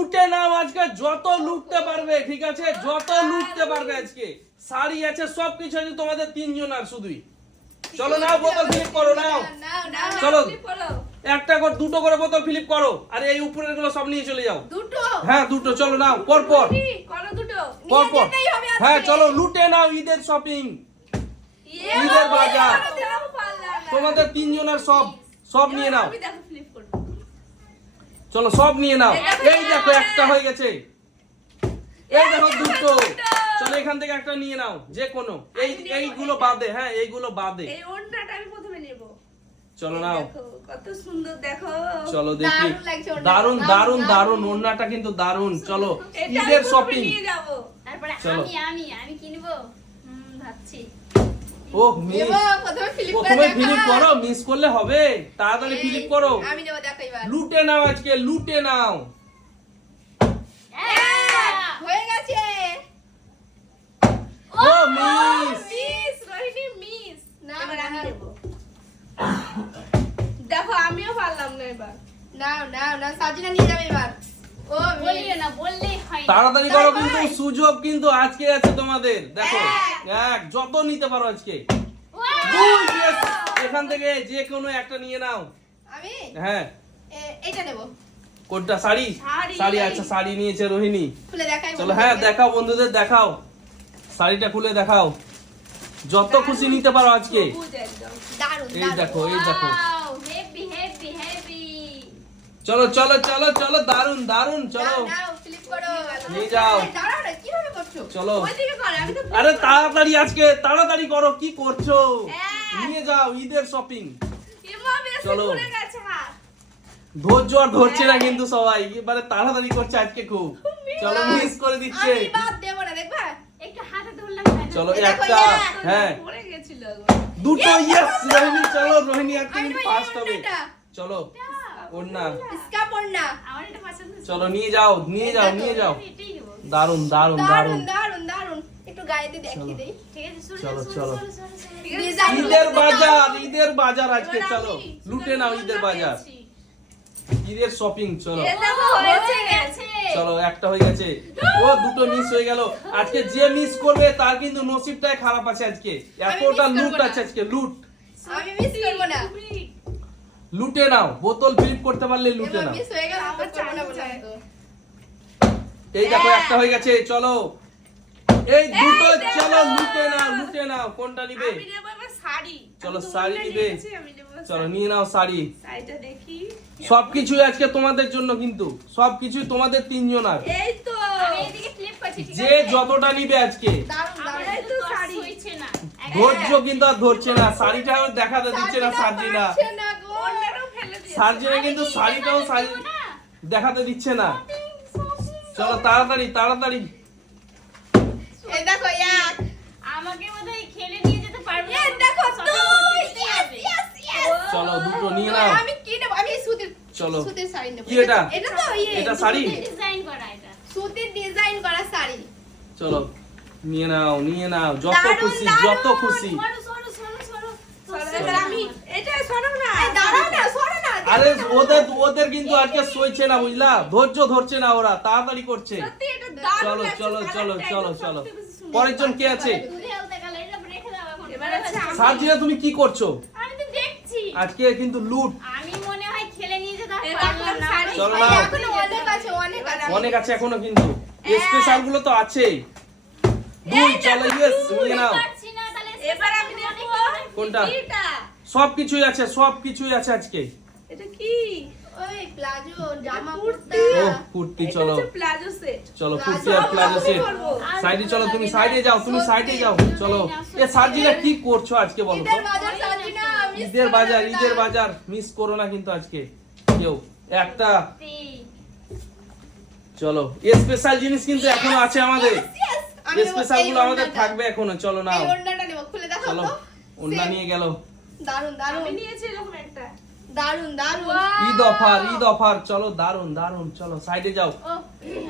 লুটে নাও আজকে, যত লুটতে পারবে, ঠিক আছে, যত লুটতে পারবে আজকে। শাড়ি আছে, সবকিছু আছে তোমাদের তিনজনের শুধুই। চলো নাও, বোতল ফিলিপ করো, নাও চলো, একটা করে দুটো করে বোতল ফিলিপ করো, আর এই উপরের গুলো সব নিয়ে চলে যাও। দুটো? হ্যাঁ দুটো, চলো নাও পর পর করো দুটো। পর পর। নিয়ে যেতেই হবে আজকে। হ্যাঁ চলো লুটে নাও, ঈদের শপিং, ঈদের বাজার তোমাদের তিনজনের সব নিয়ে নাও। আমি দেখো ফ্লিপ করব। চলো সব নিয়ে নাও। এই দেখো একটা হয়ে গেছে, এই দেখো দুটো। চলো এখান থেকে একটা নিয়ে নাও, যে কোনো। এইগুলো বাদে, হ্যাঁ এইগুলো বাদে। এই ওড়নাটা আমি প্রথমে নেব। চলো নাও, দেখো কত সুন্দর, দেখো। চলো দেখি। দারুণ লাগছে ওড়নাটা। দারুন দারুন দারুন, ওড়নাটা কিন্তু দারুন। চলো এটা ঈদের আমি শপিং। নিয়ে যাব। তারপরে চলো। আমি কিনবো ভাবছি। ও মিস, দেবো, প্রথমে ফ্লিপ করে প্রথমে দেখা। ফিলিপ করো, মিস করলে হবে, তাড়াতাড়ি ফিলিপ করো। আমি দেব, দেখো এবার। লুটে নাও আজকে, লুটে নাও। হয়ে গেছে। ও মিস, মিস রোহিণী, মিস। এবার আমি দেব। দেখো আমিও পারলাম না এবার। নাও নাও না, সাজিনা নিয়ে যাবে এবার। ও বলিও না, বললেই হয় না। তাড়াতাড়ি করো, তাই কিন্তু ভাই। সুযোগ কিন্তু আজকে আছে তোমাদের। দেখো এক, যত নিতে পারো আজকে। Wow! দুই, yes! এখান থেকে যে কোনো একটা নিয়ে নাও। আমি হ্যাঁ এইটা নেব। কোনটা? শাড়ি? শাড়ি। শাড়ি, আচ্ছা শাড়ি নিয়েছে রোহিণী। খুলে দেখাই। চলো হ্যাঁ দেখাও, বন্ধুদের দেখাও, শাড়িটা খুলে দেখাও, যত খুশি নিতে পারো আজকে। সবুজ একদম। দারুণ এই দেখো, এই দেখো। Wow! Happy, happy, happy! চলো চলো চলো চলো, দারুন দারুন, চলো নাও নাও, ফ্লিপ করো। নিয়ে যাও। এই, দাঁড়াও না, কিভাবে করছো? চলো। ওইদিকে করো, আমি তো আরে তাড়াতাড়ি আজকে, তাড়াতাড়ি করো, কি করছো? হ্যাঁ। নিয়ে যাও ঈদের শপিং। এমা বেশি চলো। ঘুরে গেছে হাত। ধৈর্য আর ধরছে না কিন্তু সবাই, এবারে তাড়াতাড়ি করছে আজকে খুব। চলো মিস করে দিচ্ছে। আমি বাদ দেব না, দেখবা? একটু হাতে ধরলাম না। চলো এই দেখো, একটা, হ্যাঁ পড়ে গেছিল গো। দুটো, ইয়েস রোহিণী। চলো রোহিণী আজকে আমি কিন্তু নেবো এই ফার্স্ট হবে। ওড়নাটা। চলো ওড়না, স্কার্ফ ওড়না। আমার এটা পছন্দ ছিল। চলো নিয়ে যাও, নিয়ে যাও, নিয়ে যাও। আমি এটাই নেবো। দারুন দারুন দারুন। দারুণ দারুণ দারুণ। একটু গায়েতে দেখিয়ে দেই। ঠিক আছে, সরে চলো, যাও, চলো। সরে, সরে, সরে, ঠিক সরে। আছে, ডিজাইন ঈদের গুলো বাজার, দারুণ। ঈদের বাজার আজকে। এবার চলো আমি লুটে নাও ঈদের বাজার, পেয়েছি। ঈদের শপিং। চলো এ দেখো, হয়েছে গেছে। চলো একটা হয়ে গেছে। ও দুটো মিস হয়ে গেল। আজকে যে মিস করবে তার কিন্তু নসিবটাই খারাপ আছে আজকে। এতটা miss লুট করবো না। আছে আজকে, লুট। আমি মিস করব না। লুটে নাও, বোতল ফিলিপ করতে পারলে লুটে এবার নাও। মিস হয়ে গেল, আমার করব না চাই, বলে চাই। তো। এই দেখো একটা হয়ে গেছে, চলো এই দুটো। এই দেখো। চলো লুটে নাও, লুটে নাও, কোনটা নিবে? আমি নেব এবার শাড়ি। চলো, আমি তো শাড়ি ওড়না নিবে। নিয়েছি, আমি নেব চলো শাড়ি। নিয়ে নাও শাড়ি। শাড়িটা দেখি। সবকিছুই আজকে তোমাদের জন্য, কিন্তু সবকিছুই তোমাদের তিনজনের। এই তো। আমি এদিকে flip করছি, ঠিক যে আছে? যতটা নিবে আজকে, দারুণ আমার দারুণ। একটু তর্স হইছে না। ধৈর্য কিন্তু আর ধরছে না। শাড়িটা দেখাতে দিচ্ছে না সার্জিনা। পারছে না গো। ওড়নাটাও ফেলে দিয়েছে। সার্জিনা কিন্তু শাড়িটাও দেখাতে দিচ্ছে না। চলো তাড়াতাড়ি তাড়াতাড়ি। এই দেখো এক। আমাকে বোধহয় খেলে নিয়ে যেতে পারবে না। এই দেখো সবটা দুই। করতে দিতে Yes, হবে। yes, yes. চলো দুটো নিয়ে নাও। আমি কি নেব? আমি এই সুতির চলো। সুতির শাড়ি নেব। কি এটা? এটা তো ইয়ে। এটা শাড়ি? ডিজাইন করা এটা। সুতির ডিজাইন করা শাড়ি। চলো নিয়ে নাও, নিয়ে নাও, যত দারুণ, খুশি, দারুণ। যত খুশি। সরো, সরো, সরো, সরো। চলো, এবার আমি এটা সরো না। এই দাঁড়াও না, সরো না। আরে ওদের কিন্তু আজকে সইছে না, বুঝলা? ধৈর্য ধরছে না, ওরা তাড়াতাড়ি করছে। সত্যি এটা দারুণ চলো লাগছে, চলো চলো কালারটা চলো একদম চলো। সবচেয়ে বেশি সুন্দর। পরের জন কে আছে? দুধে হেলতে গেল, এটা রেখে দাও এখন। এবার আছে আমি। সার্জিনা তুমি কি করছো? আমি তো দেখছি। আজকে কিন্তু লুট। আমি মনে হয় খেলে নিয়ে যেতে এই পারলাম দেখো না। শাড়ি। চলো এই নাও। এখনো অনেক আছে, অনেক আছে। অনেক আছে এখনো কিন্তু, স্পেশাল গুলো তো আছেই। দুই, এই চলো দেখো, ইয়েস দুই। নিয়ে নাও। পারছি না, তাহলে এবার আমি নেব কোনটা? এটা। সবকিছুই আছে, সবকিছুই আছে আজকে। এটা কি? ওই প্লাজো জামা কুর্তা। ও কুর্তি, চলো প্লাজো সেট। চলো কুর্তি আর প্লাজো সেট। সাইডে চলো, তুমি সাইডে যাও, তুমি সাইডে যাও। চলো এ সার্জিনা কি করছো আজকে বলো তো? ঈদের বাজার সাজিনা, মিস ঈদের করো বাজার, না। ঈদের বাজার মিস করো না কিন্তু আজকে কেউ একটা। চলো স্পেশাল জিনিস কিন্তু এখনো আছে আমাদের। Yes, yes. আমি নেবো স্পেশাল এই গুলো আমাদের ওড়নাটা। থাকবে এখনো। চলো নাও, এই ওড়নাটা নেব, খুলে দেখাও চলো তো। ওন্না নিয়ে গেল। দারুন দারুন। আমি নিয়েছি এরকম একটা। দারুন দারুন। Eid offer, Eid offer. চলো দারুন দারুন, চলো সাইডে যাও। ও,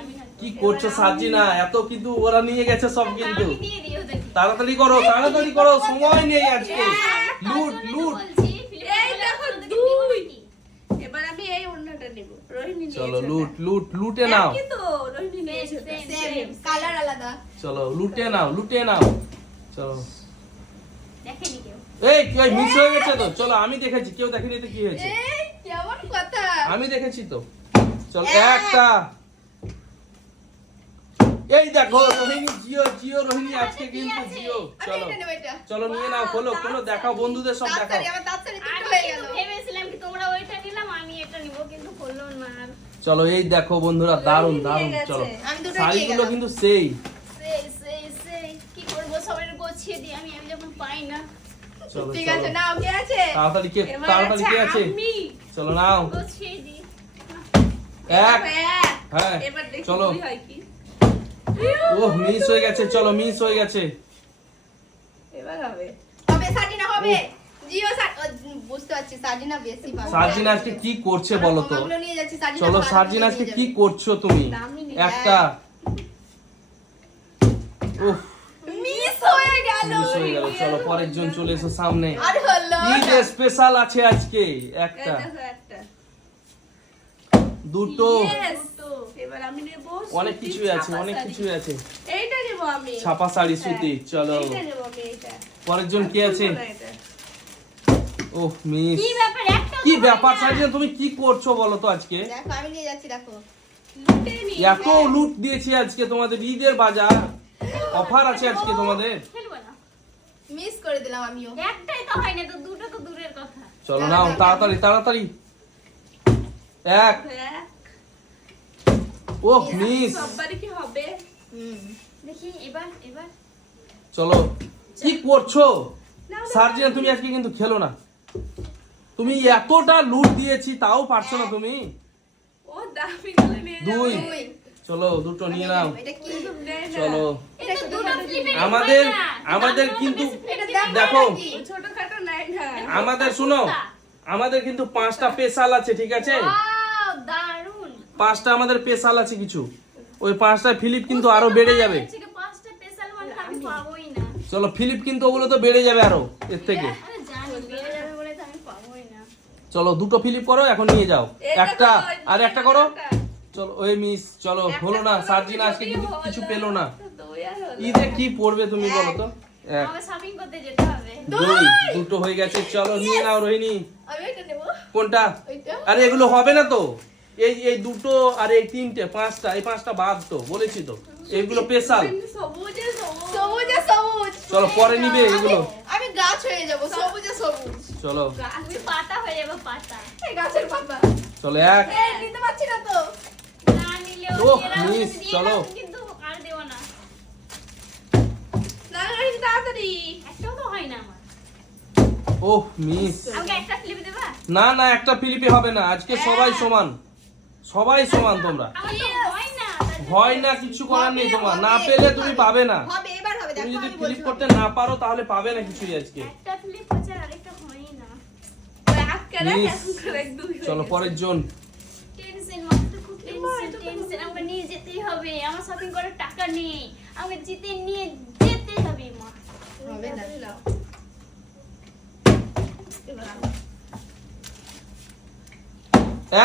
আমি না। কি করছো সার্জিনা? এত কিন্তু ওরা নিয়ে গেছে সব কিন্তু। আমি দিয়ে দিই ওদেরকে। তাড়াতাড়ি করো, তাড়াতাড়ি করো, সময় নেই আজকে। লুট লুট। বলছি, ফিলিপ এই বলে দেখো ওদেরকে দুই। দিব নাকি? এবার আমি এই ওড়নাটা নেব। নেব রোহিণী চলো নিয়েছে লুট ওটা। লুট লুটে নাও একই তো রোহিণী নিয়েছে ওটা। সেম কালার আলাদা চলো লুটে নাও চলো দেখেনি কেউ। এই মিস হয়ে গেছে তো চলো আমি দেখেছি কেউ দেখেনি তো কি হয়েছে এই কেমন কথা আমি দেখেছি তো চলো একটা এই দেখো রোহিণী জিও রোহিণী আজকে কিন্তু জিও আমি চলো এটা নেব এটা চলো নিয়ে নাও খোলো দেখাও বন্ধুদের সব দেখাও তাড়াতাড়ি আমার তাড়াতাড়ি আমি দুটো হয়ে কিন্তু গেল ভেবেছিলাম কি তোমরা ওইটা নিলাম আমি এটা নিব কিন্তু হলো না আর। চলো এই দেখো বন্ধুরা দারুন রোহিণী দারুন নিয়ে চলো গেছে। আমি দুটো নিয়ে শাড়িগুলো গেলাম কিন্তু সেই সেই কি করব সবাই গোছিয়ে দিই আমি যখন পাই না চলো ঠিক চলো আছে নাও কে আছে তাড়াতাড়ি কে এবার তাড়াতাড়ি কে আছে আমি। চলো নাও গোছিয়ে দিই। এক এক। হ্যাঁ এবার দেখি চলো দুই হয় কি ওহ মিস হয়ে গেছে চলো মিস হয়ে গেছে এবার হবে হবে সাজিনা হবে জিও বুঝতে পারছি সাজিনা বেশি পাবে সার্জিনা আজকে কি করছে বলো তো ওগুলো নিয়ে যাচ্ছি সাজিনা চলো ভালো সার্জিনা করে আজকে নিয়ে কি যাবে। করছো তুমি দামি নেই। একটা উফ মিস হয়ে গেল মিস হয়ে গেল চলো পরের জন চলে এসো সামনে আর হলো কি যে স্পেশাল আছে আজকে এই একটা দেখো একটা দুটো Yes! এবার আমি নেব অনেক সুতির কিছুই আছে ছাপা অনেক শাড়ি। কিছুই আছে এইটা নেব আমি ছাপা শাড়ি সুতি চলো এইটা নেব আমি এইটা পরের জন কে আছে খুলবো না এটা। ওহ মিস কি ব্যাপার একটা কি ব্যাপার সার্জিনা তুমি কি করছো বলো তো আজকে দেখো আমি নিয়ে যাচ্ছি দেখো লুটে নি। এত লুট দিয়েছি আজকে তোমাদের ঈদের বাজার অফার আছে আজকে তোমাদের খেলবো না মিস করে দিলাম আমিও একটাই তো হয় না তো দুটো তো দূরের কথা চলো নাও তাড়াতাড়ি এক হ্যাঁ, ওহ মিস সববারই কি হবে দেখি এবার চলো কি করছো না, না, সার্জিনা তুমি আজকে কিন্তু খেলো না তুমি এতটা লুট দিয়েছি তাও পারছো না তুমি ও দামি গুলো নিয়ে দুই যাবে। দুই চলো দুটো নিয়ে নাও এটা কি নেয় না। চলো এটা তো দুটো ফ্লিপে আমাদের কিন্তু এটা দাম দেখো নাকি? ও ছোটখাটো নেয় না। আমাদের শুনো আমাদের কিন্তু 5টা স্পেশাল আছে ঠিক আছে ওয়াও দারুন 5টা আমাদের স্পেশাল আছে কিছু ওই 5টা ফিলিপ কিন্তু আরো বেড়ে যাবে আজকে পাঁচটা স্পেশাল মানে আমি পাবোই না চলো ফিলিপ কিন্তু ওগুলো তো বেড়ে যাবে আরো এর থেকে আরে জানি বেড়ে যাবে বলে তো আমি পাবোই না চলো দুটো ফিলিপ করো এখন নিয়ে যাও এটা একটা তো ওই আর একটা করো একটা। চলো ওই মিস চলো একটা হলো না করো, সার্জিনা আজকে যদি কিন্তু হলো। কিছু পেলো না দুই আর হলো। ঈদে কি পড়বে তুমি বলো তো এক আমাকে শপিং করতে যেতে হবে দুই দুটো হয়ে গেছে চলো নিয়ে নাও রোহিণী আমি এটা নেব কোনটা ওইটা আরে এগুলো হবে না তো এই দুটো আর এই তিনটে 5টা এই 5টা বাদ তো বলেছি তো এইগুলো স্পেশাল কিন্তু সবুজে সবুজ। সবুজে সবুজ চলো পরে নিবে এগুলো আমি গাছ হয়ে যাব সবুজে সবুজ চলো আমি পাতা হয়ে যাবো পাতা এই গাছের পাতা চলো এক এই নিতে পারছি না তো না নিলেও ওহ, এরাও মিস, যদি চলো। এরাও কিন্তু আর দেবো না না, রোহিণী, তাড়াতাড়ি। একটাও তো হয় না আমার ওহ মিস আমাকে একটা ক্লিপ দেবা না একটা ফিলিপি হবে না আজকে সবাই সমান তোমরা আমার তো হয় না তার জন্য- হয় না কিছু করার নেই হবে, তোমার হবে, না পেলে তুমি হবে। পাবে না হবে এবার হবে তুমি দেখো যদি আমি ফিলিপ বলছি করতে না পারো তাহলে পাবে না কিছুই আজকে একটা ক্লিপ হচ্ছে আর আরেকটা হয় না ওই আটকে রাখ, মিস। এখন করে দুই হয়ে চলো গেছে। পরের জন টেনশন মাথাতে খুব টেনশন আমাকে নিয়ে যেতেই হবে আমার শপিং করার টাকা নেই আমাকে জিতে নিয়ে যেতেই হবে মা হবে না তাড়াতাড়ি নাও। এবার আমি।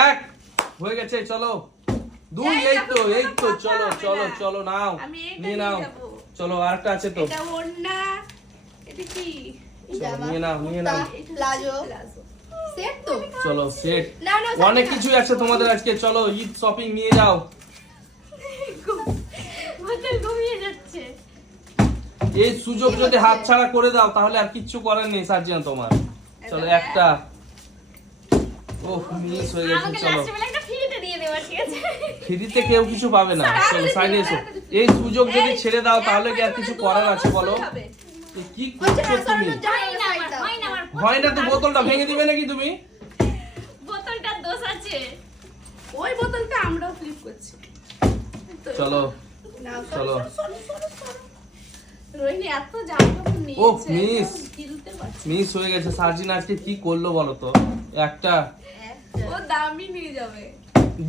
এক হয়ে গেছে চলো দুই এই এই তো দেখো, এই তো কোনো চলো কথা চলো হবে না। চলো নাও আমি এইটা নিয়ে নিয়ে নাও যাবো। চলো আরেকটা আছে তো এটা ওড়না, এটা কি? জামা, নিয়ে নাও, নিয়ে নাও। কুর্তা, এটা প্লাজো প্লাজো। সেট তো চলো সেট না না অনেক কিছু আছে তোমাদের আজকে চলো ঈদ শপিং নিয়ে যাও বোতল ঘুমিয়ে যাচ্ছে এই সুযোগ যদি হাতছাড়া করে দাও তাহলে আর কিচ্ছু করার নেই সার্জিয়ান তোমার চলো একটা ও মিস হয়ে গেছে আমাকে চলো লাস্টে বেলা একটা ফ্রিতে দিয়ে দেওয়া ঠিক আছে ফ্রিতে কেউ কিছু পাবে না চলো সাইডে এসো এই সুযোগ যদি ছেড়ে দাও তাহলে কি আর কিছু করার আছে বলো হবে। এ কি হচ্ছে না করছো তুমি সরানো হয় না আমার হয় না তো বোতলটা ভেঙে দিবে নাকি তুমি বোতলটার দোষ আছে ওই বোতলটা আমরাও ফ্লিপ করছি তো চলো নাও চলো রোহিণী এত জামা কাপড় নিয়েছে ওহ, মিস। কিনতে পারছি মিস হয়ে গেছে সার্জিন আজকে কি করলো বলো তো একটা ও দামি নিয়ে যাবে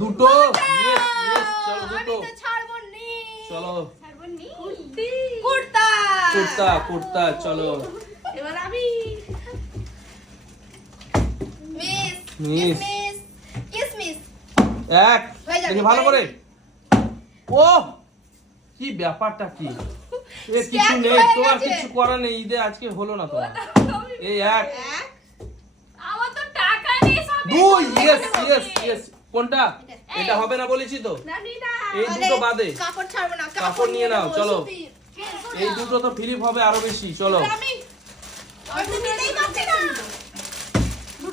দুটো ইয়েস ইয়েস চলো আমি দুটো তো ছাড়বো নি চলো ছাড়বো নি কুর্তি। কুর্তা কুর্তা চলো এবার আমি মিস মিস মিস কিসমিস এক হয়ে যাবে, দেখি ভালো করে। ও কি ব্যাপারটা কি? এ কিছু Stack নেই, হয়ে তোমার গেছে। কিছু করার নেই, ঈদে আজকে হলো না তোমার। এই এক এক আমার তো টাকা নেই সব দুই, ইয়েস কোনটা? এটা হবে না বলেছি তো। নানিটা এই দুটো বাদে কাপড় ছাড়বো না, কাপড় নিয়ে নাও, নেবো, চলো। সুতির। এই দুটো তো ফিলিপ হবে আরো বেশি, চলো আমি তো নিতেই পারছি না।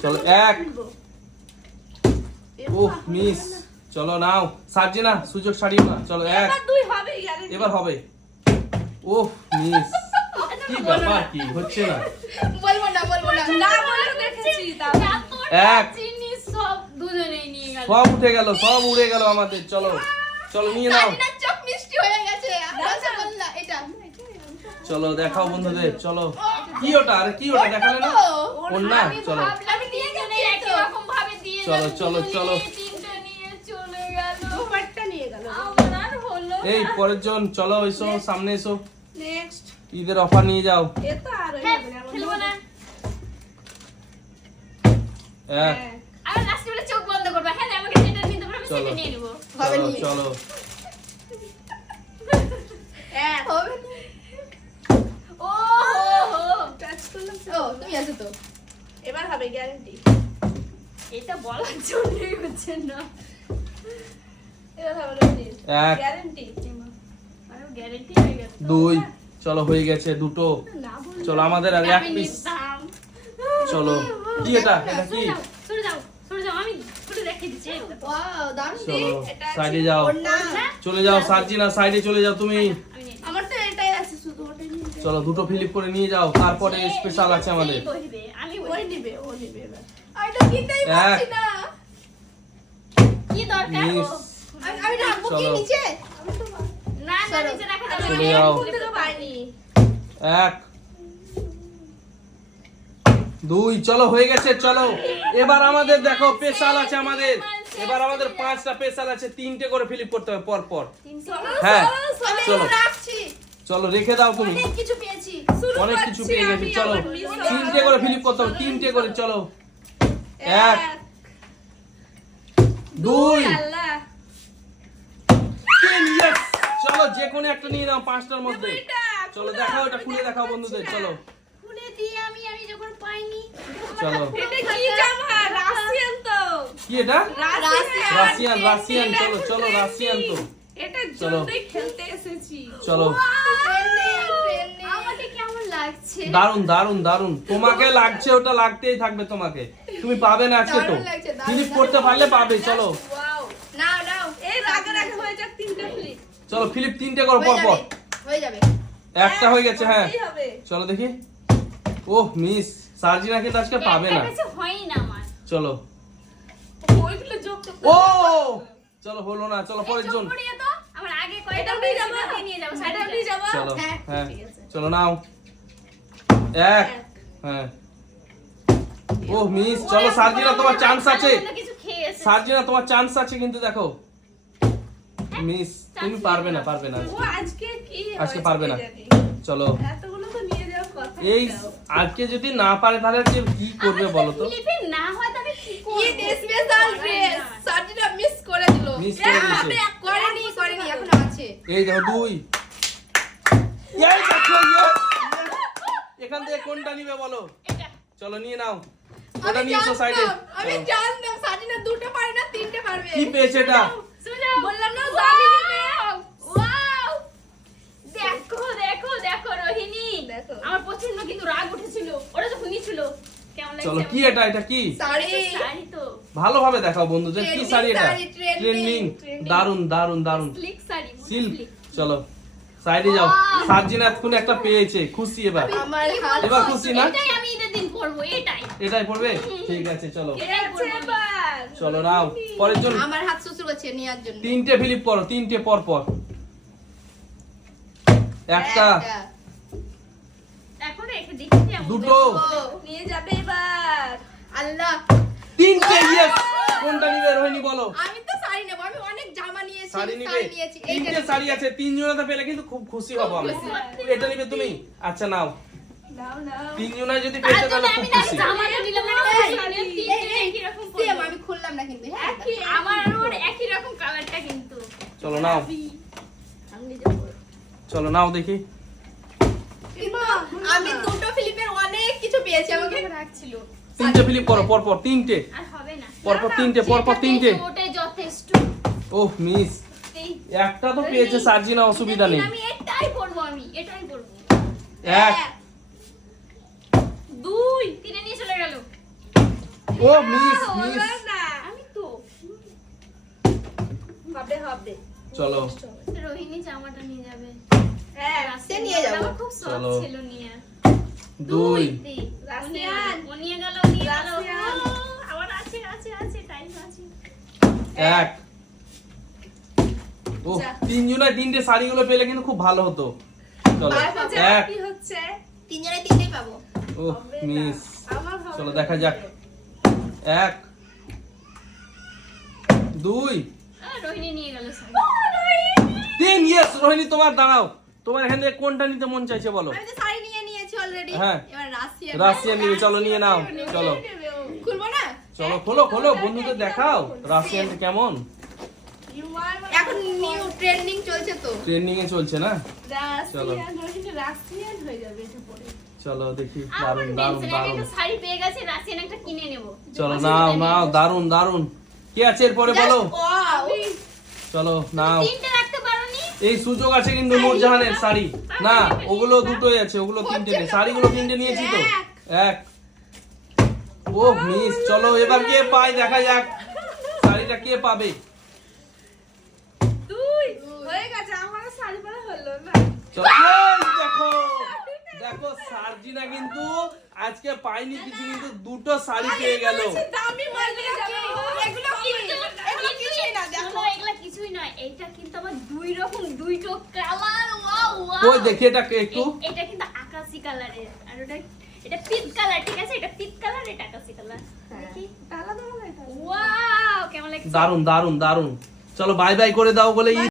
চলো এক। ওহ মিস, চলো নাও সার্জিনা, সুযোগ ছাড়িও না, চলো এক। এবার দুই হবে গ্যারান্টি। এবার হবে। ওহ মিস, কি ব্যাপার কি হচ্ছে না? বলবো না না বলেও দেখেছি তাও। এক। জিনিস সব দুজনেই নিয়ে গেল। সব উঠে গেল, সব উড়ে গেল আমাদের, চলো চলো নিয়ে নাও, সাজিনার চোখ মিষ্টি হয়ে গেছে। রসগোল্লা এটা। চলো দেখাও বন্ধুদের, চলো। কি ওটা? আরে কি ওটা দেখালে না? ওর না, আমি চলো ভাবলাম তিনজনেই একই রকম ভাবে দিয়ে চলো, গেল, চলো, দুজনে চলো। তিনটে নিয়ে চলে গেল। দুপাট্টা নিয়ে গেল। আমার আর হলো এই না। পরের জন, চলো এসো সামনে এসো, নেক্সট ঈদের অফার নিয়ে যাও। এ তো আর হ্যাঁ, হবে না। খেলবো না। এক আমি লাস্টে বলে চোখ বন্ধ করবো। হ্যাঁ, আমাকে যেটা নিতে পারবে আমি চলো। সেটা নিয়ে নেবো। হবে চলো নি। চলো এক হবে না। ও হো। টাচ করলাম তো। ও তুমি আছো তো। এবার হবে গ্যারান্টি। এটা বলার জন্যই হচ্ছে না। এবার হবে রনির এক গ্যারান্টি। আরে গ্যারান্টি হয়ে গেছে। দুই, চলো হয়ে গেছে দুটো, না বল। চলো আমাদের আর এক আমি পিস, নিতাম। চলো। কি এটা? এটা কি? সরে যাও, সরে যাও, আমি খুলে দেখিয়ে দিচ্ছি। এই তো। ওয়াও দারুণ চলো এটা সাইডে যাও, ওর না। চলে যাও সার্জিনা, সাইডে চলে যাও তুমি। আমি নিয়ে নিই। আমার তো এটাই আছে শুধু ওটাই নিয়ে যাও। চলো দুটো ফিলিপ করে নিয়ে যাও, তারপরে স্পেশাল আছে আমাদের। সেই বসবে, আমি ওই বসবো। নিবে ও নিবে এবার। আমি তো কিনতেই পারছি না। কি দরকার? মিস। ও, আমি রাখবো কি চলো। নিচে? না না, সরো। নিচে রাখা যাবে চলে না। যাও। কোন থেকে পাইনি। এক দুই, চলো হয়ে গেছে, চলো। এবার আমাদের দেখো স্পেশাল আছে আমাদের, এবার আমাদের 5টা স্পেশাল আছে, 3টে করে ফিলিপ করতে হবে পর পর। হ্যাঁ আমি চলো রাখছি। চলো রেখে দাও তুমি, অনেক কিছু পেয়েছি। শুরু অনেক করছি কিছু পেয়ে গেছি, আমি, চলো আমার miss 3টে করে ফিলিপ করতে হবে, 3টে করে, চলো এক দুই আল্লাহ। 3, yes! চলো যে কোনো একটা নিয়ে নাও 5টার মধ্যে, দুইটা, চলো খুলে দেখাও, দাও, এটা আমি খুলে দেখতে দেখাও পাচ্ছি বন্ধুদের, না। চলো খুলে দিয়ে আমি যখন পাইনি। চলো। এটা কি জামা? রাশিয়ান তো। কি এটা? রাশিয়ান। রাশিয়ান, চলো চলো রাশিয়ান তো, এটা চলো। জন্যই খেলতে এসেছি। চলো আমাকে কেমন লাগছে? দারুন দারুন দারুন, তোমাকে লাগছে, ওটা লাগতেই থাকবে তোমাকে, তুমি পাবে না আজকে তো, দারুণ লাগছে, দারুণ, ফিলিপ দারুণ। করতে পারলে পাবে, চলো ওয়াও। নাও নাও। এই রাগে রাগে হয়ে যাক তিনটা ফ্লিপ। চলো ফিলিপ 3টে করো হয়ে পর পর, যাবে, হয়ে যাবে। একটা হয়ে গেছে, হ্যাঁ করতেই হবে। চলো দেখি। ওহ মিস, সার্জিনা কিন্তু আজকে পাবে না, একটা বেশি হয়ই না আমার। চলো। ওইগুলো যোগ তো ও চলো হলো না, চলো পরের জন, চোখ পড়িয়ে তো আমার আগে কয়টা এটাও নিয়ে যাবো। সেটা নিয়ে যাবো, এটাও নিয়ে যাবো। চলো হ্যাঁ, হ্যাঁ ঠিক আছে। চলো নাও এক, হ্যাঁ ওহ মিস, চলো সার্জিনা তোমার চান্স আছে, কিছু খেয়েছে। সার্জিনা তোমার চান্স আছে কিন্তু দেখো, মিস তুমি পারবে না, পারবে না ও আজকে কি আজকে হয়েছে পারবে না, কে জানে। চলো। এতগুলো তো নিয়ে যাওয়ার কথা। এই আজকে যদি না পারে তাহলে আজকে কি করবে বলো তো? ফিলিপে না হয় তবে কি করব? কি স্পেশাল ড্রেস। সাজিনা মিস করে দিল। মিস করে দিয়েছে। করেনি করেনি, এখনো আছে। এই দেখো দুই, এই দেখো, yes! এখান থেকে কোনটা নিবে বলো, এটা চলো নিয়ে নাও, ওটা আমি নিয়ে এসো সাইডে। জানতাম, আমি জানতাম সাজিনা দুটো পারে না, তিনটে পারবে। কি পেয়েছে এটা? শুনো, বললাম না, ওয়াও জানি দিবে। ওয়াও, দেখো দেখো দেখো রোহিণী, দেখো। আমার প্রচন্ড কিন্তু রাগ উঠেছিল ওরা যখন নিয়েছিল। কেমন লাগছে? চলো কি এটা, এটা কি? শাড়ি। শাড়ি তো ভালোভাবে দেখাও বন্ধুদের, কি Trending শাড়ি এটা? Sari, trending, trending, trending। দারুন দারুন দারুন, স্লিক শাড়ি, সিল্ক, স্লিক। চলো সাইডে যাও। Wow! সার্জিনা এতক্ষণ একটা পেয়েছে, খুশি এবার, আমার হাত এবার খুশি না? এটাই আমি ঈদের দিন পরবো, এটাই এটাই পড়বে, ঠিক আছে চলো এটাই আছে পরবো আমি। এবার। চলো নাও পরের জন, আমার হাত শ্বশুর করছে নেওয়ার জন্য। 3টে ফিলিপ করো, 3টে পর পর, একটা এখন রেখে দিচ্ছি আমি। দুটো নিয়ে যাবে এবার। আল্লাহ, 3টে, ইয়েস! কোনটা নিবে রোহিণী বলো? আমি তো শাড়ি নেবো, আমি অনেক জামা নিয়েছি, শাড়ি নিবে, শাড়ি নিয়েছি। এইটা 3টে শাড়ি আছে, 3 জনাতে পেলে কিন্তু খুব খুশি হব আমি। এটা নিবে তুমি? আচ্ছা নাও, নাও নাও। 3 জনায় যদি তার পেতে জন্য তাহলে খুব আমি না খুশি। জামাটা নিলাম না, এই, শাড়ি এই, তিনটে এই, একই রকম সেম, পরবো। আমি খুললাম না কিন্তু, হ্যাঁ? একই, আমার আর ওর চলো নাও, আমি নিজে পরবো। চলো নাও দেখি। কিন্তু আমি দুটো ফিলিপের অনেক কিছু পেয়েছি, আমাকে রাখছিল। তিনটে ফিলিপ করো পরপর, তিনটে আর হবে না। পরপর, তিনটে পরপর, তিনটে। যেটা পেয়েছি ওটাই যথেষ্ট। ওহ মিস, এই একটা তো পেয়েছে সার্জিনা, অসুবিধা নেই। আমি এটাই পড়বো, আমি এটাই পড়বো। এক, 2 3 নিয়ে চলে গেল। ও মিস মিস। হলো না। আমি তো হবে। চলো রোহিণী জামাটা নিয়ে যাবে। হ্যাঁ, সে নিয়ে যাবো। আমার খুব শখ চলো। ছিল নিয়ে। 2, রাশিয়ান। ও নিয়ে গেল, নিয়ে গেল। রাশিয়ান। আবার আছে আছে আছে, টাইম আছে। 1। ও তিনজনের তিনটে শাড়িগুলো পেলে কিন্তু খুব ভালো হতো। চলো তারপর যে 1, কি হচ্ছে? তিনজনে তিনটেই পাবো। ও মিস। আমার হবে চলো না। দেখা যাক। 1, 2, রোহিণী নিয়ে গেল সব। 3। ইয়েস রোহিণী, তোমার দাঁড়াও, তোমার এখান থেকে কোনটা নিতে মন চাইছে বলো। আমি তো শাড়ি নিয়ে নিয়েছি অলরেডি। হ্যাঁ। এবার রাশিয়ান। রাশিয়ান নিবে, চলো নিয়ে নাও। চলো খুলবো না? চলো খোলো খোলো, বন্ধুদের দেখাও রাশিয়ানটা কেমন। You are my এখন নিউ ট্রেন্ডিং চলছে তো। ট্রেন্ডিং এ চলছে না। চলো। রাশিয়ান, রোহিণী রাশিয়ান হয়ে যাবে এটা পরে। চলো দেখি, আমার দারুন দারুন টেনশন, আমি দারুন। একটা শাড়ি পেয়ে গেছি, রাশিয়ান একটা কিনে নেব। চলো নাও নাও, দারুন দারুন। কি আছে এরপরে বলো। ওয়াও। চলো নাও। তিনটে রাখতে পারোনি? এই সুযোগ আছে কিন্তু নূরজাহানের শাড়ি না, ওগুলো দুটোই আছে, ওগুলো তিনটে নেই, শাড়িগুলো তিনটে নিয়েছি তো। 1। ও মিস। চলো এবার কে পায় দেখা যাক, শাড়িটা কে পাবে। 2 হয়ে গেছে, আমার শাড়ি পরা হলো না। চলো এই দেখো, দেখো সার্জিনা কিন্তু আজকে পায়নি কিছু, কিন্তু দুটো শাড়ি পেয়ে গেল। দামি মাল নিয়ে যাবে। এগুলো কি? এগুলো কিছুই না, দেখো। শোনো, এগুলা কিছুই নয়। এইটা কিন্তু আমার দুই রকম, দুইটো কালার। Wow wow. কই দেখি এটা একটু। এটা কিন্তু আকাশি কালারের, আর ওটা এটা পিচ কালার, ঠিক আছে? এটা পিচ কালার, এটা আকাশি কালার। দেখি। আলাদা আলাদা এটা। ওয়াও, কেমন লাগছে? দারুন দারুন দারুন। চলো বাই বাই করে দাও বলে